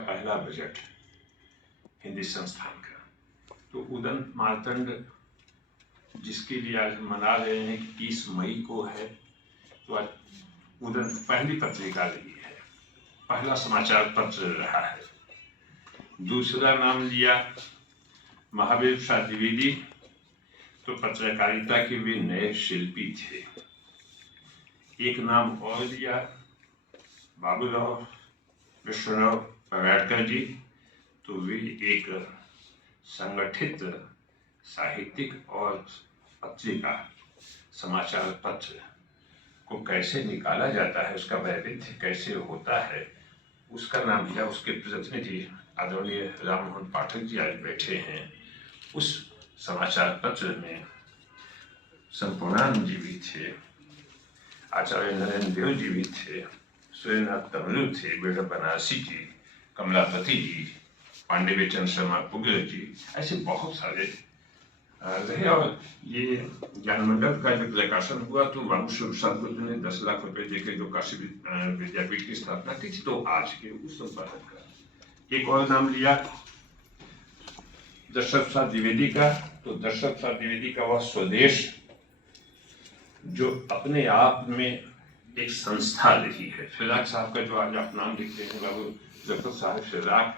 पहला बजट हिंदी संस्थान का। तो उदंत मार्तंड जिसके लिए आज मना रहे हैं कि 30 मई को है, तो आज उदंत पहली पत्रिका रही है, पहला समाचार पत्र रहा है। दूसरा नाम लिया महावीर प्रसाद द्विवेदी, तो पत्रकारिता के वे नए शिल्पी थे। एक नाम और लिया बाबूराव विश्वराव पवारकर जी, तो वे एक संगठित साहित्यिक और पत्रिका समाचार पत्र को कैसे निकाला जाता है, उसका वैविध्य कैसे होता है, उसका नाम लिया। उसके प्रतिनिधि आदरणीय राम मोहन पाठक जी आज बैठे हैं। उस समाचार पत्र में संपूर्णानंद जी भी थे, आचार्य नरेंद्र देव जी भी थे, सूर्यनाथ तमलू थे, बेटा बनारसी जी, कमलापति जी, पांडे बेचन शर्मा पुगल जी, ऐसे बहुत सारे रहे। और ये ज्ञान मंडप का जब प्रकाशन हुआ तो बाबू प्रसाद ने 10 लाख रुपए देकर जो काशी विद्यापीठ की स्थापना की थी, तो आज के उस संपादक का एक और नाम लिया दशरथ प्रसाद द्विवेदी का। तो दशरथ प्रसाद द्विवेदी का वह स्वदेश जो अपने आप में एक संस्था रही है। फिराक साहब का जो आज आप नाम लिखते हैं बाबू जफर साहब फिराक,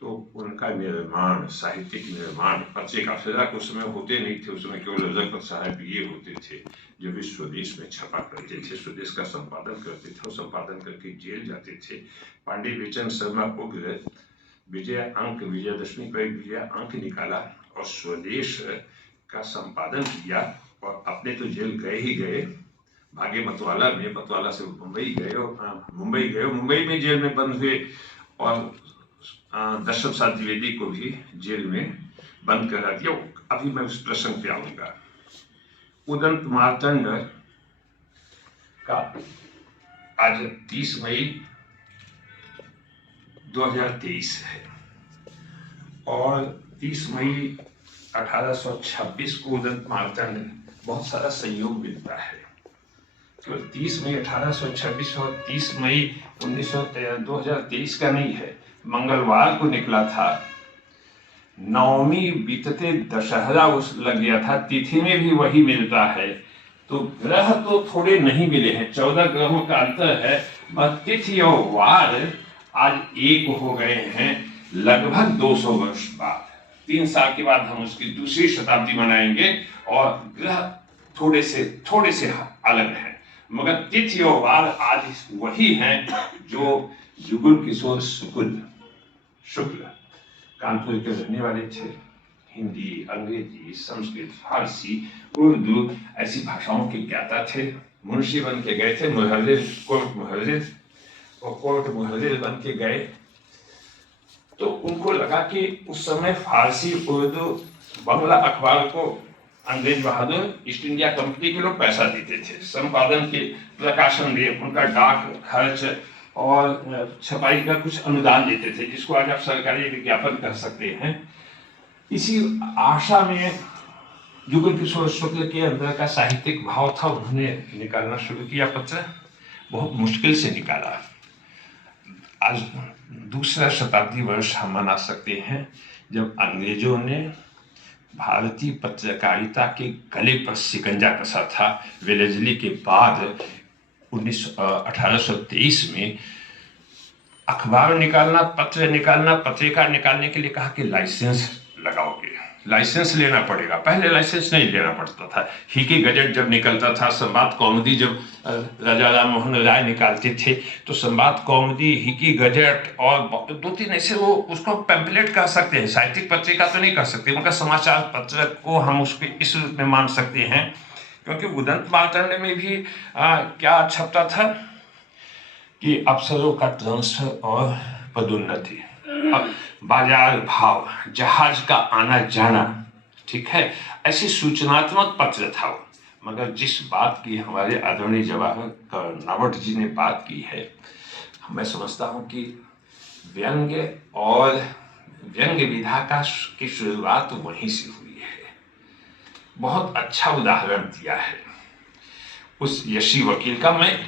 तो उनका निर्माण, साहित्यिक निर्माण, पत्रिका फिराक उस समय होते नहीं थे, उस समय केवल जफर साहब ये होते थे जो भी स्वदेश में छपा करते थे, स्वदेश का संपादन करते थे और संपादन करके जेल जाते थे। पांडे बेचन शर्मा उग्र विजय अंक, विजयदशमी पर एक विजय अंक निकाला और स्वदेश का संपादन किया, और अपने तो जेल गए ही गए, भागे मतवाला में, मतवाला से मुंबई गए और मुंबई में जेल में बंद हुए, और दशरथ प्रसाद द्विवेदी को भी जेल में बंद करा दिया। अभी मैं उस प्रसंग पे आऊंगा। उदंत मार्तंड का आज 30 मई 2023 है, और 30 मई 1826 को उदंत मार्तंड बहुत सारा संयोग मिलता है। तो 30 मई 1826 और 30 मई 2023 का नहीं है, मंगलवार को निकला था। नवमी बीतते दशहरा उस लग गया था, तिथि में भी वही मिलता है। तो ग्रह तो थोड़े नहीं मिले हैं, 14 ग्रहों का अंतर है, मगर तिथि और वार आज एक हो गए हैं लगभग 200 वर्ष बाद। 3 साल के बाद हम उसकी दूसरी शताब्दी मनाएंगे, और ग्रह थोड़े से अलग हैं, मगर तिथि और वार आज वही हैं जो जुगुल किशोर शुक्ल कानपुर के रहने वाले थे। हिंदी, अंग्रेजी, संस्कृत, फारसी, उर्दू ऐसी भाषाओं के ज्ञाता थे। मुंशी बन के गए थे, कोर्ट मुहर्रिर बन के गए। तो उनको लगा कि उस समय फारसी, उर्दू, बांग्ला अखबार को अंग्रेज बहादुर ईस्ट इंडिया कंपनी के लोग पैसा देते थे, संपादन के, प्रकाशन में उनका डाक खर्च और छपाई का कुछ अनुदान देते थे, जिसको आज आप सरकारी विज्ञापन कर सकते हैं। इसी आशा में जुगल किशोर शुक्ल के अंदर का साहित्यिक भाव था, उन्होंने निकालना शुरू किया पत्र। बहुत मुश्किल से निकाला। आज दूसरा शताब्दी वर्ष हम मना सकते हैं जब अंग्रेजों ने भारतीय पत्रकारिता के गले पर शिकंजा कसा था। वेलेस्ली के बाद 1823 में अखबार निकालना, पत्र निकालना, पत्रिका निकालने के लिए कहा कि लाइसेंस लगाओगे, लाइसेंस लेना पड़ेगा। पहले लाइसेंस नहीं लेना पड़ता था। हिकी गजट जब निकलता था, संवाद कौमुदी जब राजा राम मोहन राय निकालते थे, तो संवाद कौमुदी, हिकी गजट और 2-3 ऐसे, वो उसको पैम्पलेट कह सकते हैं, साहित्यिक पत्रिका तो नहीं कह सकते, उनका समाचार पत्र को हम उसके इस रूप में मान सकते हैं। क्योंकि उदंत मार्तंड में भी क्या छपता था कि अफसरों का ट्रांसफर और पदोन्नति, बाजार भाव, जहाज का आना जाना, ठीक है, ऐसी सूचनात्मक पत्र था। मगर जिस बात की हमारे आदरणीय जवाहर कर्नावट जी ने बात की है, मैं समझता हूँ कि व्यंग्य विधा की शुरुआत वहीं से हुई है। बहुत अच्छा उदाहरण दिया है उस यशी वकील का। मैं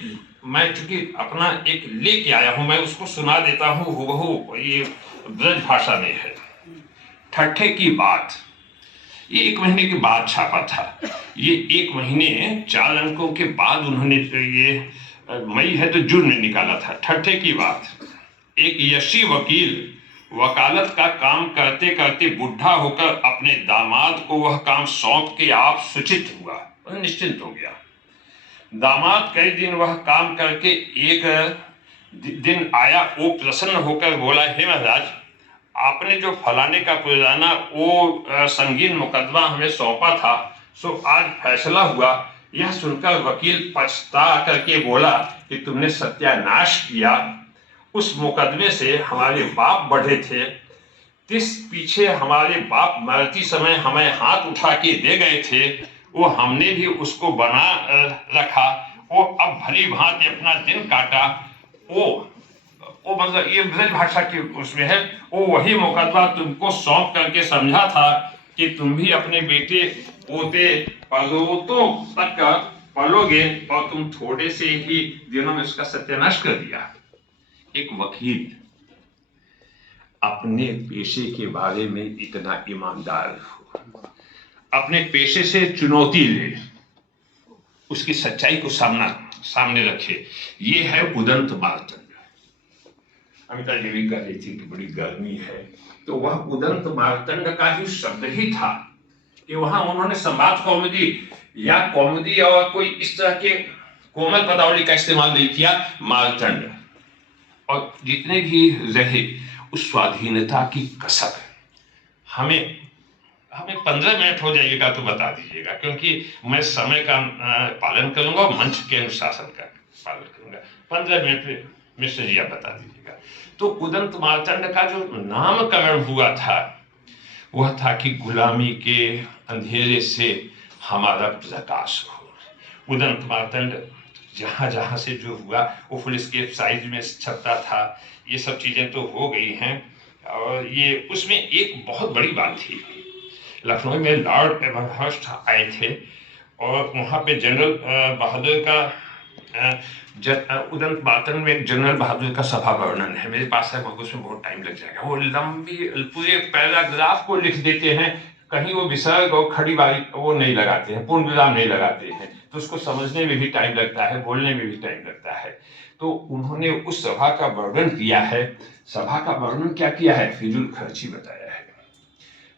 मैं चूंकि अपना एक लेके आया हूं, मैं उसको सुना देता हूं हूबहू, ये ब्रज भाषा में है। ठट्ठे की बात, ये 1 महीने के बाद छापा था। ये 1 महीने 4 अंकों के बाद उन्होंने, ये मई है तो जून में निकाला था। ठट्ठे की बात, एक यशी वकील वकालत का काम करते करते बुढ़ा होकर अपने दामाद को वह काम सौंप के आप सूचित हुआ, निश्चिंत हो गया। दामाद कई दिन वह काम करके एक दिन आया, वो प्रसन्न होकर बोला, हे महाराज, आपने जो फलाने का पुराना वो संगीन मुकदमा हमें सौंपा था, सो आज फैसला हुआ। यह सुनकर वकील पछता करके बोला कि तुमने सत्यानाश किया। उस मुकदमे से हमारे बाप बढ़े थे, जिस पीछे हमारे बाप मरती समय हमें हाथ उठा के दे गए थे, वो हमने भी उसको बना रखा। वो अब भली भांति अपना दिन काटा। वो मतलब ये ब्रज भाषा के उसमें है। वो वही मुकदमा तुमको सौंप करके समझा था कि तुम भी अपने बेटे पोते पड़ोतों तक पलोगे, और तुम थोड़े से ही दिनों में उसका सत्यानाश कर दिया। एक वकील अपने पेशे के बारे में इतना ईमानदार हो, अपने पेशे से चुनौती ले, उसकी सच्चाई को सामने रखे, ये है उदंत मार्तंड। अमिता जी भी कह रही थी कि बड़ी गर्मी है, तो वह उदंत मार्तंड का ही शब्द ही था कि वहां उन्होंने संवाद कौमुदी या कौमुदी और कोई इस तरह के कोमल पदावली का इस्तेमाल नहीं किया। मार्तंड और जितने भी रहे उस स्वाधीनता की कसक। हमें 15 मिनट हो जाइएगा तो बता दीजिएगा, क्योंकि मैं समय का पालन करूंगा और मंच के अनुशासन का पालन करूंगा। 15 मिनट में मिश्र जी आप बता दीजिएगा। तो उदंत मार्तंड का जो नामकरण हुआ था वह था कि गुलामी के अंधेरे से हमारा प्रकाश हो। उदंत मार्तंड जहां जहां से जो हुआ वो फुल स्केप साइज में छपता था। ये सब चीजें तो हो गई हैं। और ये उसमें एक बहुत बड़ी बात थी, लखनऊ में लॉर्ड एमनहर्स्ट आए थे और वहाँ पे जनरल बहादुर का उदंत मार्तंड में एक जनरल बहादुर का सभा वर्णन है, मेरे पास है, मगर उसमें बहुत टाइम लग जाएगा। वो लंबी पूरे पैराग्राफ को लिख देते हैं, कहीं वो विसर्ग और खड़ी बारी वो नहीं लगाते हैं, पूर्ण विराम नहीं लगाते हैं, तो उसको समझने में भी टाइम लगता है, बोलने में भी टाइम लगता है। तो उन्होंने उस सभा का वर्णन किया है। सभा का वर्णन क्या किया है? फिजूल खर्ची बताया है।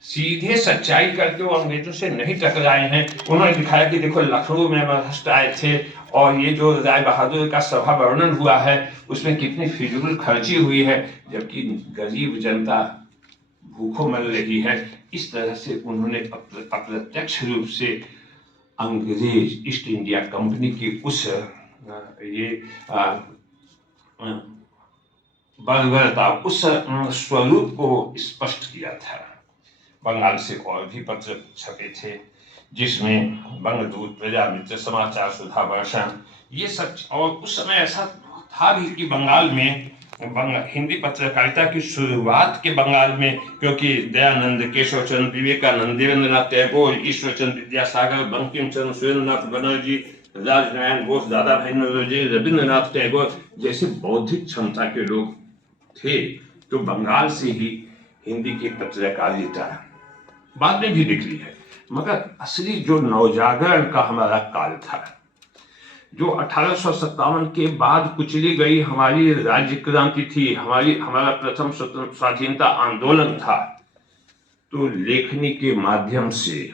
सीधे सच्चाई करके वो अंग्रेजों से नहीं टकराए हैं। उन्होंने दिखाया कि देखो लखनऊ में महाराष्ट्र आए थे और ये जो राय बहादुर का सभा वर्णन हुआ है उसमें कितनी फिजूल खर्ची हुई है, जबकि गरीब जनता भूखों मर रही है। इस तरह से उन्होंने अप्रत्यक्ष रूप से अंग्रेज ईस्ट इंडिया कंपनी की उस बर्बरता, उस स्वरूप को स्पष्ट किया था। बंगाल से और भी पत्र छपे थे जिसमें बंगदूत, प्रजामित्र, समाचार, सुधा वर्षण, ये सब। और उस समय ऐसा था भी कि बंगाल में हिंदी पत्रकारिता की शुरुआत के बंगाल में, क्योंकि दयानंद, केशव चंद्र, विवेकानंद, देवेंद्रनाथ टैगोर, ईश्वर चंद्र विद्यासागर, बंकिम चंद्र, सुरेंद्रनाथ बनर्जी, राजनारायण बोस, दादा भाई नौरोजी, रविंद्रनाथ टैगोर जैसे बौद्धिक क्षमता के लोग थे, तो बंगाल से ही हिंदी की पत्रकारिता बाद में भी निकली है। मगर असली जो नवजागरण का हमारा काल था, जो 1857 के बाद कुचली गई हमारी राज्य क्रांति थी, हमारा प्रथम स्वाधीनता आंदोलन था, तो लेखनी के माध्यम से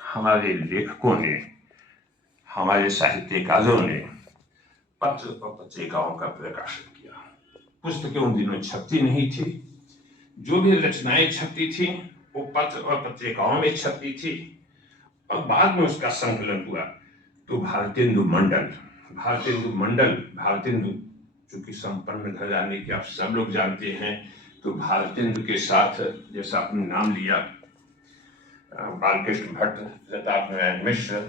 हमारे लेखकों ने, हमारे साहित्यकारों ने पत्र और पत्रिकाओं का प्रकाशन किया। पुस्तकें उन दिनों छपती नहीं थी, जो भी रचनाएं छपती थी वो पत्र और पत्रिकाओं में छपती थी, और बाद में उसका संकलन हुआ। तो भारतेंदु मंडल चूंकि संपन्न घराने के आप सब लोग जानते हैं, तो भारतेंदु के साथ जैसा आपने नाम लिया बालकृष्ण भट्ट, प्रताप नारायण मिश्र,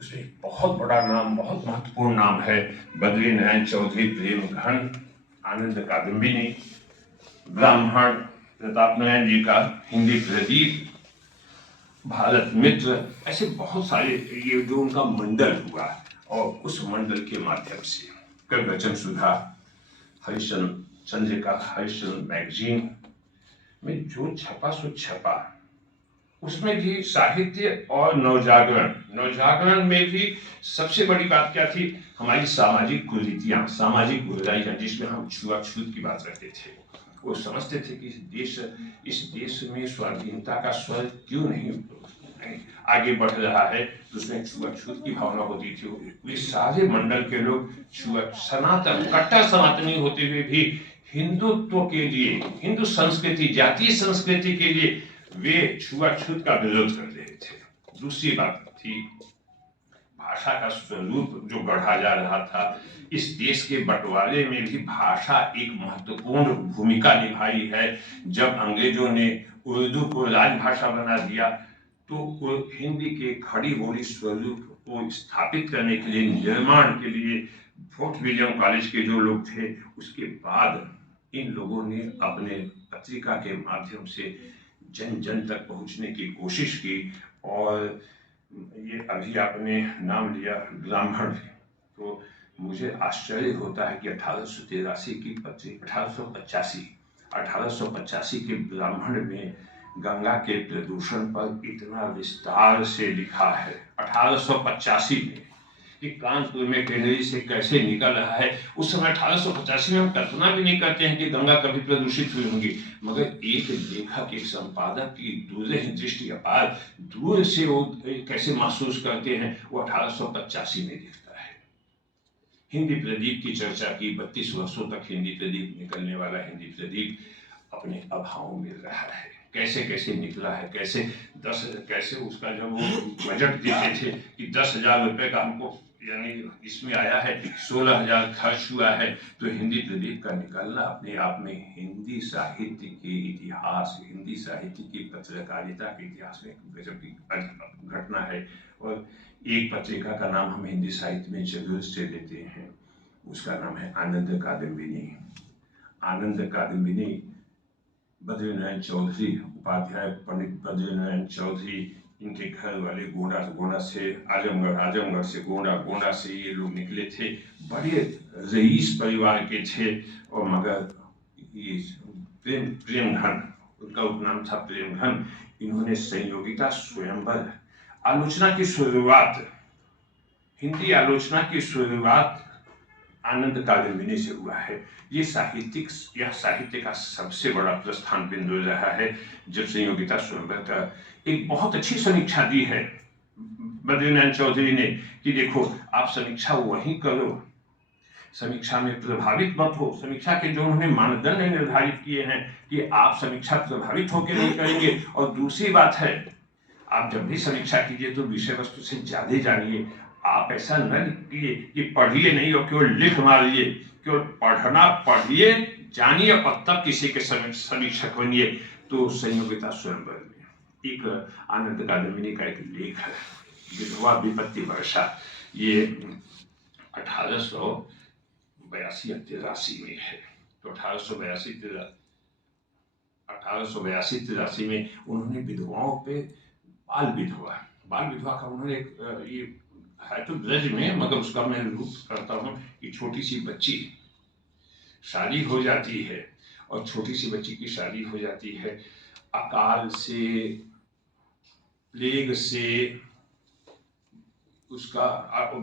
उसमें बहुत बड़ा नाम, बहुत महत्वपूर्ण नाम है बद्री नारायण चौधरी, प्रेम घन, आनंद कादम्बिनी, ब्राह्मण, प्रताप नारायण जी का हिंदी प्रदीप, भारत मित्र, ऐसे बहुत सारे ये जो उनका मंडल हुआ, और उस मंडल के माध्यम से कल वचन सुधा, हरिश्चंद्र चंद्रिका, हरिश्चंद्र मैगजीन में जो छपा सो छपा, उसमें भी साहित्य और नवजागरण में भी सबसे बड़ी बात क्या थी? हमारी सामाजिक कुरीतियां, सामाजिक बुराइयां, जिसमें हम छुआछूत की बात करते थे। वो समझते थे कि इस देश में स्वाधीनता का स्वर क्यों नहीं आगे बढ़ रहा है, तो उसमें छुआछूत की भावना होती थी। वे सारे मंडल के लोग कट्टर सनातनी होते हुए भी हिंदुत्व के लिए, हिंदू संस्कृति, जातीय संस्कृति के लिए वे छुआछूत का विरोध कर रहे थे। दूसरी बात थी भाषा का स्वरूप जो बढ़ा जा रहा था। इस देश के बंटवारे में भी भाषा एक महत्वपूर्ण भूमिका निभाई है। जब अंग्रेजों ने उर्दू को राजभाषा बना दिया, तो हिंदी के खड़ी बोली स्वरूप को स्थापित करने के लिए, निर्माण के लिए फोर्ट विलियम कॉलेज के जो लोग थे, उसके बाद इन लोगों ने अपने पत्रिका के माध्यम से जन जन तक पहुंचने की कोशिश की। और ये अभी आपने नाम लिया ब्राह्मण, तो मुझे आश्चर्य होता है कि 1883 की पत्रिका 1885 के ब्राह्मण में गंगा के प्रदूषण पर इतना विस्तार से लिखा है। 1885 में कि कानपुर में टेनरी से कैसे निकल रहा है। उस समय 1885 में हम कल्पना भी नहीं करते हैं कि गंगा कभी प्रदूषित हुई होंगी, मगर एक लेखक, एक संपादक की दूरदृष्टि अपार, दूर से वो कैसे महसूस करते हैं, वो 1885 में दिखता है। हिंदी प्रदीप की चर्चा की, 32 वर्षों तक हिंदी प्रदीप निकलने वाला हिंदी प्रदीप अपने अभाव में रहा है। कैसे कैसे निकला है, कैसे उसका जब वो बजट देते थे कि 10,000 रुपए का हमको यानी इसमें आया है, 16,000 खर्च हुआ है, तो हिंदी प्रदीप का निकलना अपने आप में हिंदी साहित्य के इतिहास, हिंदी साहित्य की पत्रकारिता के इतिहास में गजब की घटना है। और एक पत्रिका का नाम हम हिंदी साहित्य में जरूर से लेते हैं, उसका नाम है आनंद कादम्बिनी। आनंद कादम्बिनी बद्रीनारायण चौधरी, उपाध्याय पंडित बद्रीनारायण चौधरी, इनके घर वाले गोंडा से आजमगढ़ से गोंडा से ये लोग निकले थे। बड़े रईस परिवार के थे, और मगर ये प्रेमधन, उनका उपनाम था प्रेमधन। इन्होंने संयोगिता स्वयंवर आलोचना की शुरुआत, हिंदी आलोचना की शुरुआत आनंद कादम्बिनी से हुआ है। यह साहित्य का सबसे बड़ा प्रस्थान बिंदु रहा है, जब संयोगिता स्वयंवर का एक बहुत अच्छी समीक्षा दी है बद्रीनारायण चौधरी ने कि देखो आप समीक्षा वही करो, समीक्षा में प्रभावित मत हो। समीक्षा के जो उन्होंने मानदंड निर्धारित किए हैं कि आप समीक्षा प्रभावित होकर नहीं करेंगे। और दूसरी बात है, आप जब भी समीक्षा कीजिए तो विषय वस्तु से ज्यादा जानिए। आप ऐसा न लिखिए कि पढ़िए नहीं और केवल लिख मारिए, केवल पढ़िए, जानिए और तब किसी के समीक्षक बनिए। तो संयोगिता स्वयंवर में एक आनंद कादम्बिनी का एक लेख है, विधवा विपत्ति वर्षा, ये 1882-83 में है। तो 1882-83 में उन्होंने विधवाओं पे बाल विधवा का उन्होंने ये है तो ब्रज में, मगर उसका मैं रूप करता हूँ कि छोटी सी बच्ची शादी हो जाती है, और छोटी सी बच्ची की शादी हो जाती है अकाल से, प्लेग से। उसका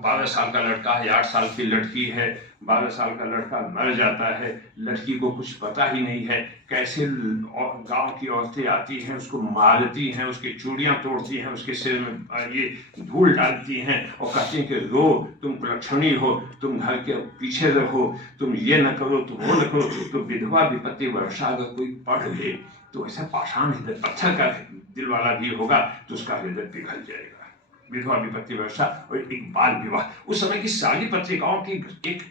12 साल का लड़का है, 8 साल की लड़की है, 12 साल का लड़का मर जाता है, लड़की को कुछ पता ही नहीं है। कैसे गांव की औरतें आती हैं, उसको मारती हैं, उसकी चूड़ियां तोड़ती हैं, उसके सिर में ये धूल डालती हैं और कहती हैं कि रो, तुम कुलक्षणी हो, तुम घर के पीछे रहो, तुम ये न करो, तुम वो न करो। तो विधवा विपत्ति वर्षा अगर कोई पढ़ ले तो ऐसा पाषाण हृदय, पत्थर का दिल वाला भी होगा तो उसका हृदय पिघल जाएगा। विधवा विपत्ति वर्षा और एक बाल विवाह, उस समय की सारी पत्रिकाओं की एक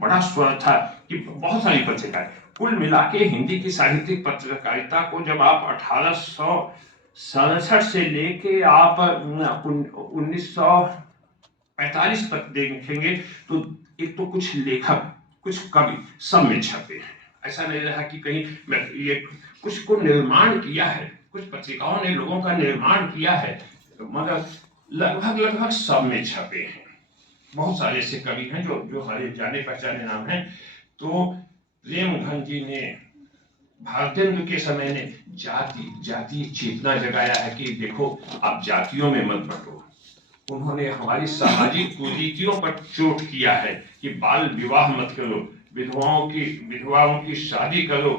बड़ा स्वर था कि बहुत सारी पत्रिकाएं, कुल मिला के हिंदी की साहित्यिक पत्रकारिता को जब आप 1867 से लेके आप 1945 तक देखेंगे तो एक तो कुछ लेखक, कुछ कवि सब में छपे हैं। ऐसा नहीं रहा कि कहीं ये कुछ को निर्माण किया है, कुछ पत्रिकाओं ने लोगों का निर्माण किया है, मगर लगभग सब में छपे हैं। बहुत सारे ऐसे कवि हैं जो जो हमारे जाने पहचाने नाम हैं। तो प्रेमघन जी ने भारतेंदु के समय ने जातीय चेतना जगाया है कि देखो आप जातियों में मत बंटो। उन्होंने हमारी सामाजिक कुरीतियों पर चोट किया है कि बाल विवाह मत करो, विधवाओं की शादी करो।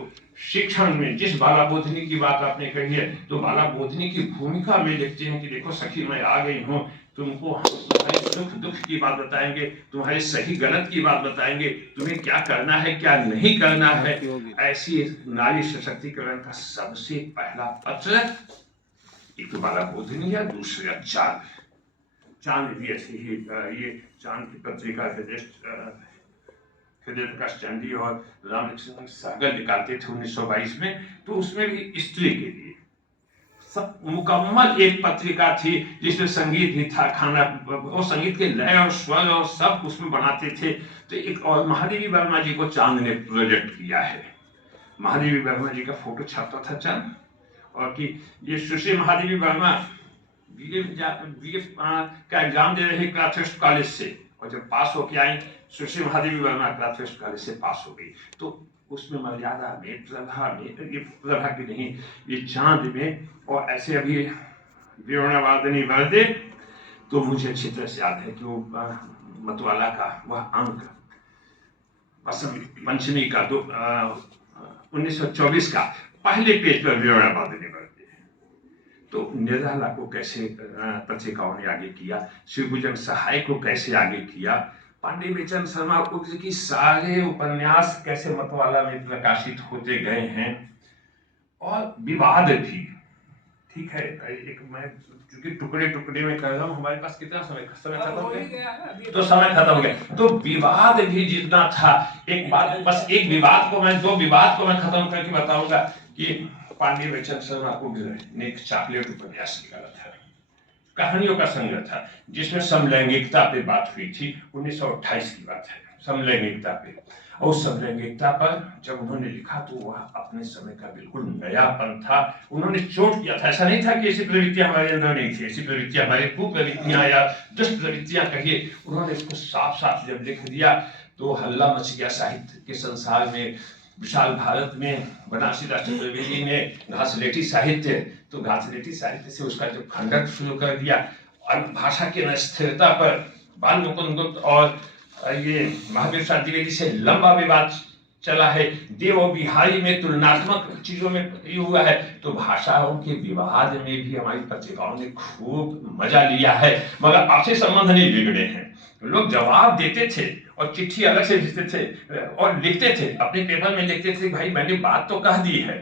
शिक्षण में जिस बाला बोधनी की बात आपने कही है, तो बाला बोधनी की भूमिका में देखते हैं कि देखो सखी मैं आ गई हूँ, तुमको तुम्हारे सुख दुख की बात बताएंगे, तुम्हारे सही गलत की बात बताएंगे, तुम्हें क्या करना है क्या नहीं करना है। ऐसी नारी सशक्तिकरण का सबसे पहला पत्र एक तो बाला बोधनी है, दूसरा चांद भी ऐसे ही ये चांद की पत्रिका हृदय प्रकाश चांदी और रामकृष्ण सागर निकालते थे 1922 में। तो उसमें भी स्त्री के लिए मुकम्मल एक पत्रिका थी जिसमें संगीत भी था, खाना और संगीत के लय और स्वर और सब उसमें बनाते थे। तो एक और महादेवी वर्मा जी को चांद ने प्रोजेक्ट किया है। महादेवी वर्मा जी का फोटो छापता था चांद, और कि ये सुश्री महादेवी वर्मा बीए का एग्जाम दे रहे क्लाथेस्ट कॉलेज से, और जब पास होके आई सुश्री महादेवी वर्मा क्लाथेस्ट कॉलेज से पास हो गई। तो उसमें मर्यादा में प्रभा में, ये प्रभा की नहीं, ये चांद में। और ऐसे अभी वीणावादिनी वर्दे, तो मुझे अच्छी तरह से याद है कि वो मतवाला का वह अंक पंचमी का 1924 का पहले पेज पर वीणावादिनी वर्दे। तो निर्मला को कैसे पत्रिकाओं ने आगे किया, शिवभुजंग सहाय को कैसे आगे किया, पांडे बेचन शर्मा उग्र की सारे उपन्यास कैसे मतवाला में प्रकाशित होते गए हैं। और विवाद भी ठीक है, एक मैं क्योंकि टुकड़े टुकड़े में कर रहा हूँ, हमारे पास कितना समय खत्म हो गया, तो समय खत्म हो गया। तो विवाद भी जितना था, एक बात बस एक विवाद को मैं दो विवाद को मैं खत्म करके बताऊंगा कि पांडे बेचन शर्मा को ने एक चॉकलेट उपन्यास निकाला था, कहानियों का संग्रह था, जिसमें समलैंगिकता पे बात हुई थी। 1928 की बात है, समलैंगिकता पे। और समलैंगिकता पर जब उन्होंने लिखा तो वह अपने समय का बिल्कुल नयापन था। उन्होंने चोट किया था, ऐसा नहीं था कि ऐसी प्रवृत्तियां हमारे अंदर नहीं थी, ऐसी प्रवृत्तियां हमारी कुप्रवृत्तियां या दुष्ट प्रवृत्तियां कहिए, उन्होंने इसको साफ साफ जब लिख दिया तो हल्ला मच गया साहित्य के संसार में, विशाल भारत में, बनारसीदास चतुर्वेदी ने घासलेटी साहित्य, तो घासलेटी साहित्य से उसका जब खंडन शुरू कर दिया, और भाषा की स्थिरता पर बाल मुकुंद गुप्त और ये महावीर प्रसाद द्विवेदी से लंबा विवाद चला है। देव और बिहारी में तुलनात्मक चीजों में ये हुआ है। तो भाषाओं के विवाद में भी हमारी पत्रिकाओं ने खूब मजा लिया है, मगर आपसे संबंध नहीं बिगड़े हैं। लोग जवाब देते थे और चिट्ठी अलग से भेजते थे और लिखते थे, अपने पेपर में लिखते थे भाई मैंने बात तो कह दी है,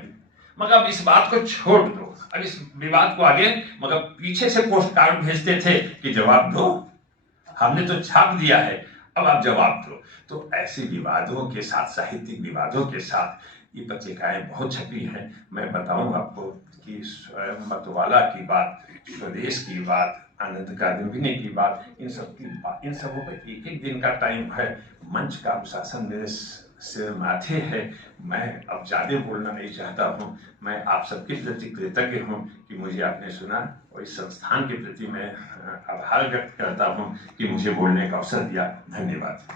मगर अब इस बात को छोड़ दो, अब इस विवाद को आगे, मगर पीछे से पोस्ट कार्ड भेजते थे कि जवाब दो, हमने तो छाप दिया है, अब आप जवाब दो। तो ऐसे विवादों के साथ, साहित्यिक विवादों के साथ ये पत्रिकाएं बहुत छपी हैं। मैं बताऊं आपको कि मतवाला की बात, स्वदेश की बात, आनंद कादम्बिनी की बात, इन सबों पर एक एक दिन का टाइम है। मंच का अनुशासन मेरे से माथे है। मैं अब ज्यादा बोलना नहीं चाहता हूँ। मैं आप सबके प्रति कृतज्ञ हूँ कि मुझे आपने सुना, और इस संस्थान के प्रति मैं आभार व्यक्त करता हूँ कि मुझे बोलने का अवसर दिया। धन्यवाद।